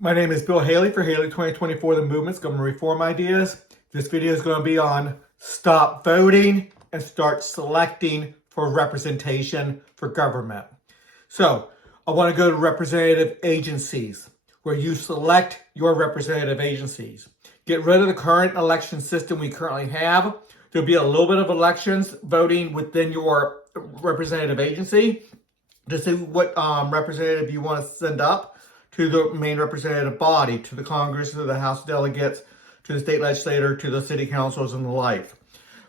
My name is Bill Haley for Haley 2024, the Movement's Government Reform Ideas. This video is going to be on stop voting and start selecting for representation for government. So I want to go to representative agencies where you select your representative agencies. Get rid of the current election system we currently have. There'll be a little bit of elections voting within your representative agency to see what representative you want to send up to the main representative body, to the Congress, to the House delegates, to the state legislature, to the city councils, and the like.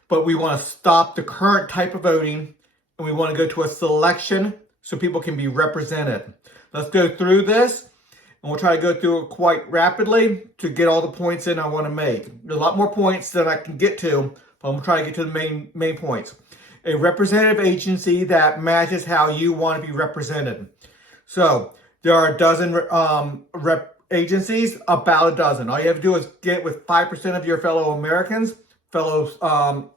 But we want to stop the current type of voting, and we want to go to a selection so people can be represented. Let's go through this, and we'll try to go through it quite rapidly to get all the points in I want to make. There's a lot more points than I can get to, but I'm going to try to get to the main points. A representative agency that matches how you want to be represented. So there are a dozen agencies, about a dozen. All you have to do is get with 5% of your fellow Americans, fellow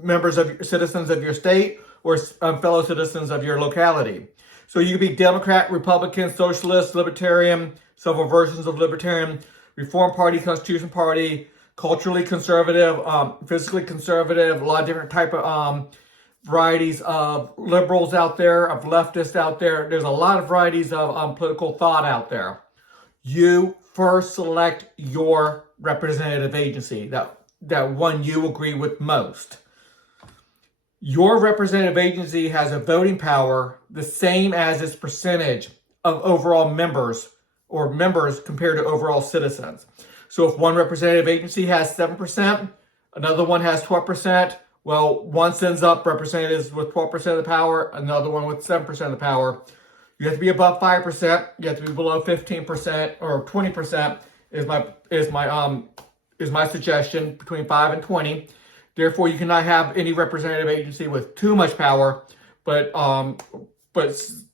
members of citizens of your state, or fellow citizens of your locality. So you can be Democrat, Republican, Socialist, Libertarian, several versions of Libertarian, Reform Party, Constitution Party, culturally conservative, physically conservative, a lot of different type of varieties of liberals out there, of leftists out there. There's a lot of varieties of political thought out there. You first select your representative agency, that one you agree with most. Your representative agency has a voting power the same as its percentage of overall members or members compared to overall citizens. So if one representative agency has 7%, another one has 12%, well, one sends up representatives with 12% of the power, another one with 7% of the power. You have to be above 5%. You have to be below 15% or 20% is my suggestion, between 5 and 20. Therefore, you cannot have any representative agency with too much power. But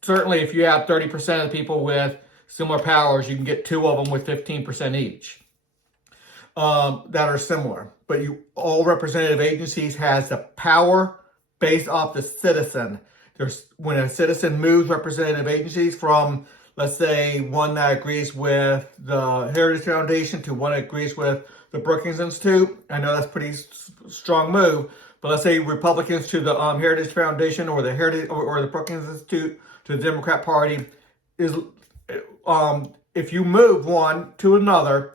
certainly, if you have 30% of the people with similar powers, you can get two of them with 15% each. That are similar, but all representative agencies has the power based off the citizen. When a citizen moves representative agencies from, let's say, one that agrees with the Heritage Foundation to one that agrees with the Brookings Institute, I know that's a pretty strong move, but let's say Republicans to the Heritage Foundation or the Heritage or the Brookings Institute to the Democrat Party is if you move one to another.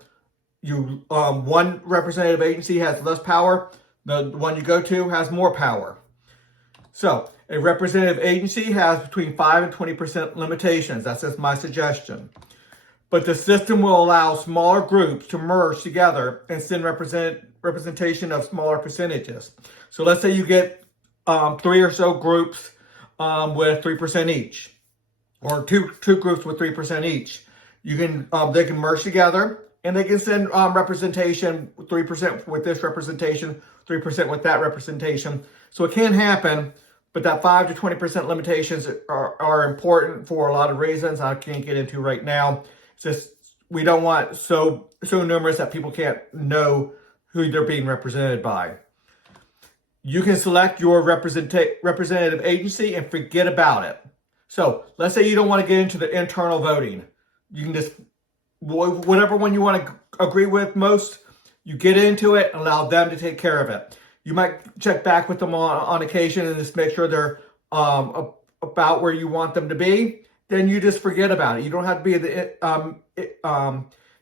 One representative agency has less power, the one you go to has more power. So a representative agency has between 5 and 20% limitations. That's just my suggestion. But the system will allow smaller groups to merge together and send representation of smaller percentages. So let's say you get 3 or so groups with 3% each, or two groups with 3% each. They can merge together. And they can send representation, 3% with this representation, 3% with that representation. So it can happen, but that 5 to 20% limitations are important for a lot of reasons I can't get into right now. It's just we don't want so numerous that people can't know who they're being represented by. You can select your representative agency and forget about it. So let's say you don't want to get into the internal voting. You can just whatever one you want to agree with most, you get into it and allow them to take care of it. You might check back with them on occasion and just make sure they're about where you want them to be. Then you just forget about it. You don't have to be the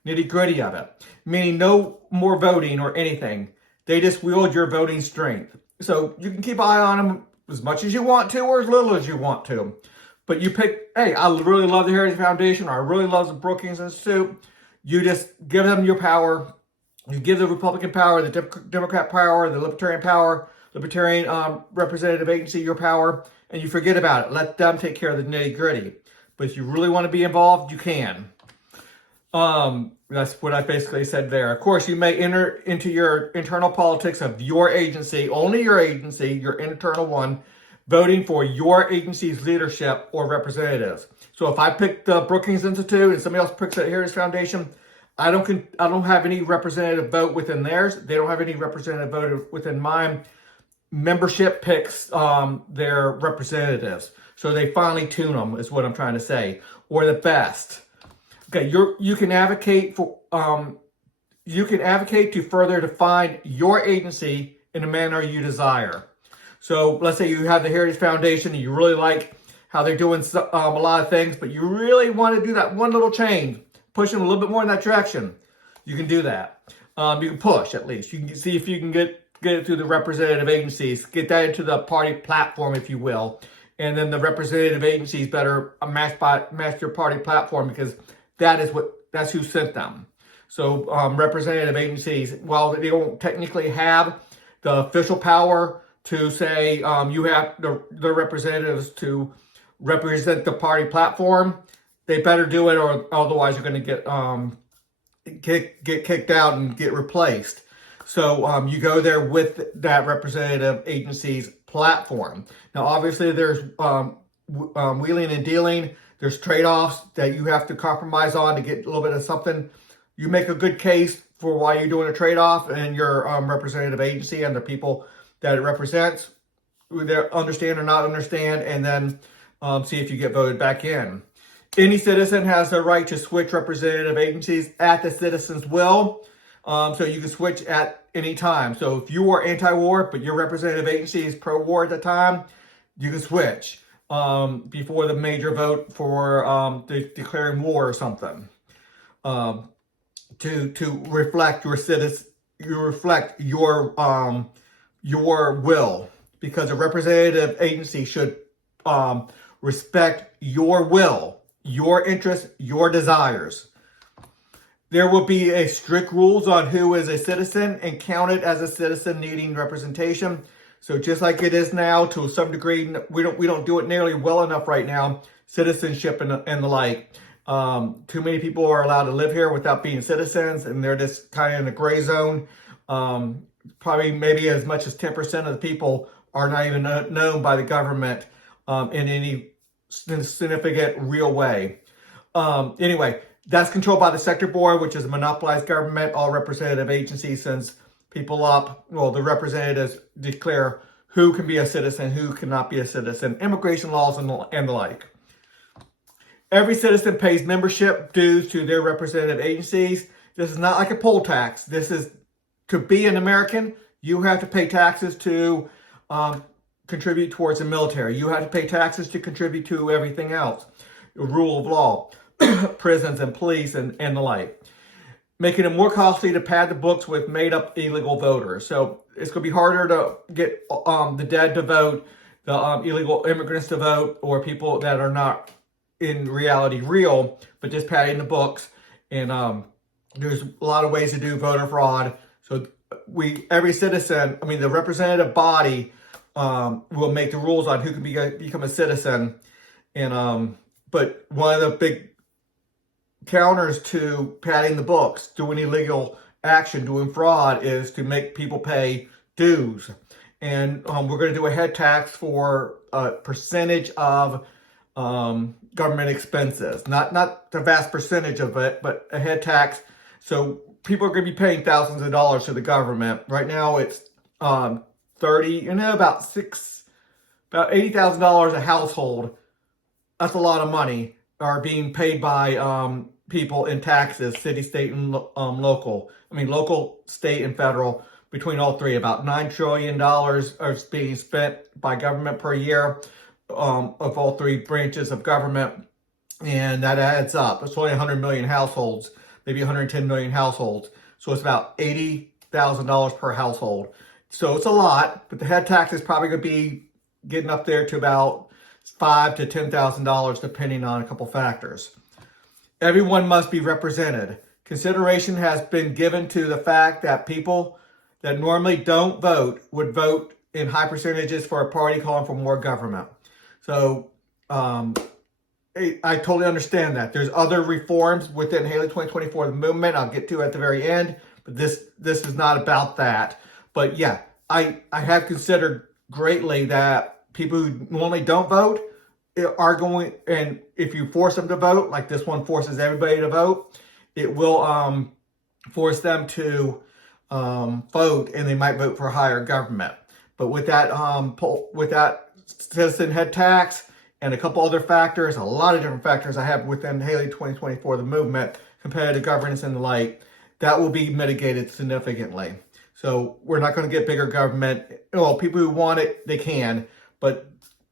nitty gritty of it. Meaning no more voting or anything. They just wield your voting strength. So you can keep an eye on them as much as you want to or as little as you want to. But you pick, hey, I really love the Heritage Foundation, or I really love the Brookings Institute. You just give them your power. You give the Republican power, the Democrat power, the Libertarian power, Libertarian representative agency your power, and you forget about it. Let them take care of the nitty gritty. But if you really want to be involved, you can. That's what I basically said there. Of course, you may enter into your internal politics of your agency, only your agency, your internal one, voting for your agency's leadership or representatives. So if I pick the Brookings Institute and somebody else picks the Heritage Foundation, I don't have any representative vote within theirs. They don't have any representative vote within mine. Membership picks their representatives. So they finally tune them, is what I'm trying to say. Or the best. Okay, you can advocate for you can advocate to further define your agency in a manner you desire. So let's say you have the Heritage Foundation and you really like how they're doing a lot of things, but you really want to do that one little change, push them a little bit more in that direction. You can do that. You can push, at least. You can see if you can get it through the representative agencies, get that into the party platform, if you will. And then the representative agencies better match your party platform, because that's who sent them. So representative agencies, while they don't technically have the official power to say you have the representatives to represent the party platform, they better do it, or otherwise you're going to get kicked out and get replaced. So you go there with that representative agency's platform. Now, obviously, there's wheeling and dealing. There's trade-offs that you have to compromise on to get a little bit of something. You make a good case for why you're doing a trade-off, and your representative agency and the people that it represents, they understand or not understand, and then see if you get voted back in. Any citizen has the right to switch representative agencies at the citizen's will. So you can switch at any time. So if you are anti-war, but your representative agency is pro-war at the time, you can switch before the major vote for declaring war or something. To reflect your will, because a representative agency should respect your will, your interests, your desires. There will be a strict rules on who is a citizen and counted as a citizen needing representation. So just like it is now, to some degree, we don't do it nearly well enough right now. Citizenship and the like. Too many people are allowed to live here without being citizens, and they're just kind of in the gray zone. Probably maybe as much as 10% of the people are not even known by the government in any significant real way. Anyway, that's controlled by the sector board, which is a monopolized government. All representative agencies sends people up. Well, the representatives declare who can be a citizen, who cannot be a citizen, immigration laws, and the like. Every citizen pays membership dues to their representative agencies. This is not like a poll tax. This is, to be an American, you have to pay taxes to contribute towards the military. You have to pay taxes to contribute to everything else. The rule of law, prisons and police and the like. Making it more costly to pad the books with made-up illegal voters. So it's going to be harder to get the dead to vote, the illegal immigrants to vote, or people that are not in reality real, but just padding the books. And there's a lot of ways to do voter fraud. So every citizen, the representative body will make the rules on who can become a citizen. And but one of the big counters to padding the books, doing illegal action, doing fraud, is to make people pay dues. And we're going to do a head tax for a percentage of government expenses. Not the vast percentage of it, but a head tax. So people are going to be paying thousands of dollars to the government. Right now it's about $80,000 a household. That's a lot of money are being paid by people in taxes, city, state, and local. Local, state, and federal. Between all three, about $9 trillion are being spent by government per year of all three branches of government. And that adds up. It's only 100 million households, maybe 110 million households. So it's about $80,000 per household. So it's a lot, but the head tax is probably going to be getting up there to about $5,000 to $10,000, depending on a couple factors. Everyone must be represented. Consideration has been given to the fact that people that normally don't vote would vote in high percentages for a party calling for more government. So I totally understand that. There's other reforms within Haley 2024, the movement, I'll get to at the very end, but this is not about that. But yeah, I have considered greatly that people who normally don't vote are going, and if you force them to vote, like this one forces everybody to vote, it will force them to vote, and they might vote for higher government. But with that citizen head tax, and a couple other factors, a lot of different factors I have within Haley 2024, the movement, competitive governance, and the like, that will be mitigated significantly. So we're not going to get bigger government. Well, people who want it, they can, but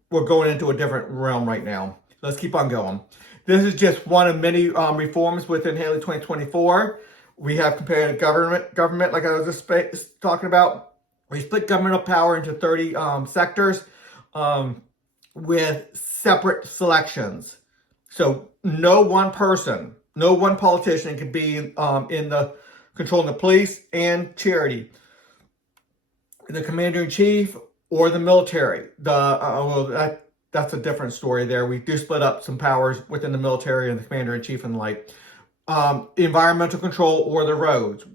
we're going into a different realm right now. Let's keep on going. This is just one of many reforms within Haley 2024. We have comparative government, like I was just talking about. We split governmental power into 30 sectors with separate selections. So no one person, no one politician can be in the controlling the police and charity, the commander-in-chief, or the military. That's a different story there. We do split up some powers within the military and the commander-in-chief and the like. Environmental control or the roads.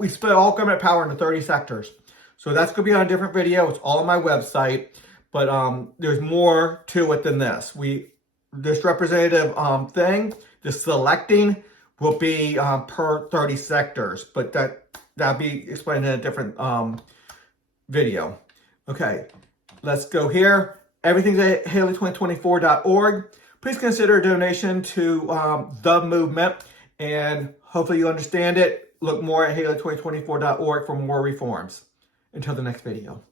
We split all government power into 30 sectors. So that's going to be on a different video. It's all on my website. But there's more to it than this. This representative thing, the selecting, will be per 30 sectors. But that'll be explained in a different video. Okay, let's go here. Everything's at haley2024.org. Please consider a donation to the movement, and hopefully you understand it. Look more at haley2024.org for more reforms. Until the next video.